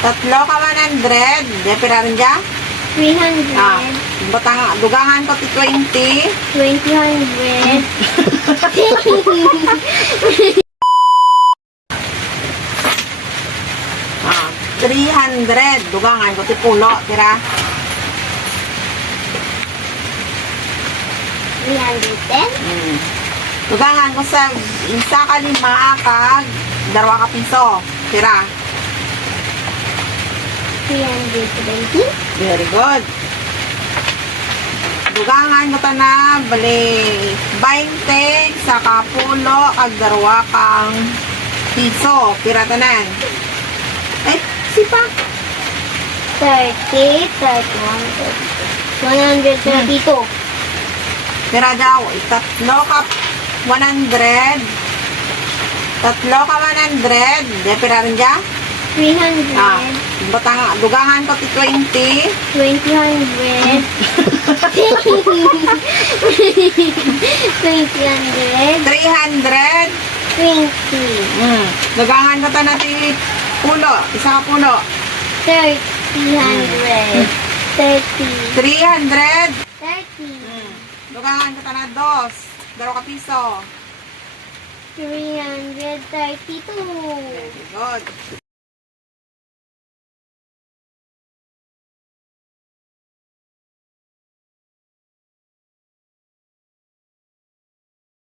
Tatlo ka 100. De, pira rin dyan? 300. Batang, dugangan ko ti 20. 200. Ah, 300. Dugangan ko ti pulo. Tira. 310. Dugangan ko sa isa ka 5 kag 2 ka piso. Tira. 320. Very good. Dugangan ko ta na bali 20 sa kapulo kag 2 kang piso. Pira tanan. Ay, sipa. 30, 31, 132. Pira daw. Tatlo ka 100. Tatlo ka 100. De, pira rin dyan? 300. Batang, dugangan ko ti 20. 200. 300. 300. 20. Dugangan ko ta na ti pulo. Isa ka pulo. 300. 30. 300. 30. Dugangan ko ta na 2. 2 ka piso. 332. Very good.